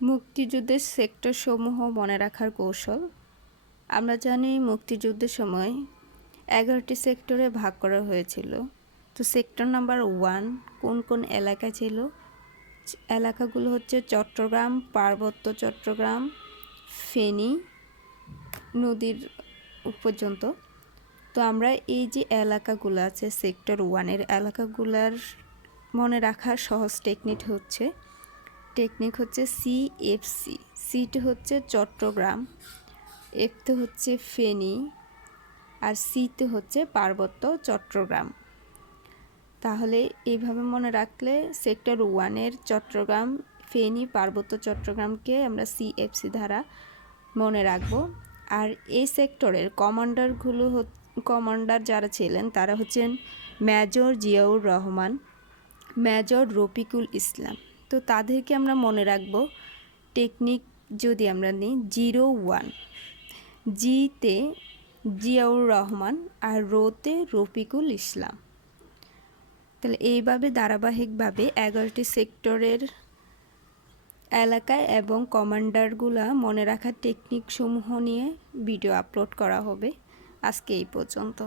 মুক্তিযুদ্ধের সেক্টরসমূহ মনে রাখার কৌশল। আমরা জানি মুক্তিযুদ্ধের সময় 11টি সেক্টরে ভাগ করা হয়েছিল। তো সেক্টর নাম্বার 1 কোন কোন এলাকা ছিল? এলাকাগুলো হচ্ছে চট্টগ্রাম, পার্বত্য চট্টগ্রাম, ফেনী নদীর পর্যন্ত। তো আমরা এই যে এলাকাগুলো আছে সেক্টর 1-এর এলাকাগুলার মনে রাখার সহজ টেকনিক হচ্ছে CFC। সিটি হচ্ছে চট্টগ্রাম, এফতে হচ্ছে ফেনী, আর সিতে হচ্ছে পার্বত্য চট্টগ্রাম। তাহলে এইভাবে মনে রাখলে সেক্টর 1-এর চট্টগ্রাম, ফেনী, পার্বত্য চট্টগ্রামকে আমরা CFC দ্বারা মনে রাখব। আর এই সেক্টরের কমান্ডার যারা ছিলেন তারা হচ্ছেন মেজর জিয়াউর রহমান, মেজর রফিকুল ইসলাম। তো তাদেরকে আমরা মনে রাখব টেকনিক যদি আমরা নিই 01, জিতে জিয়াউর রহমান আর রোতে রফিকুল ইসলাম। তাহলে এইভাবে ধারাবাহিকভাবে 11টি সেক্টরের এলাকায় এবং কমান্ডারগুলা মনে রাখার টেকনিক সমূহ নিয়ে ভিডিও আপলোড করা হবে। আজকে এই পর্যন্ত।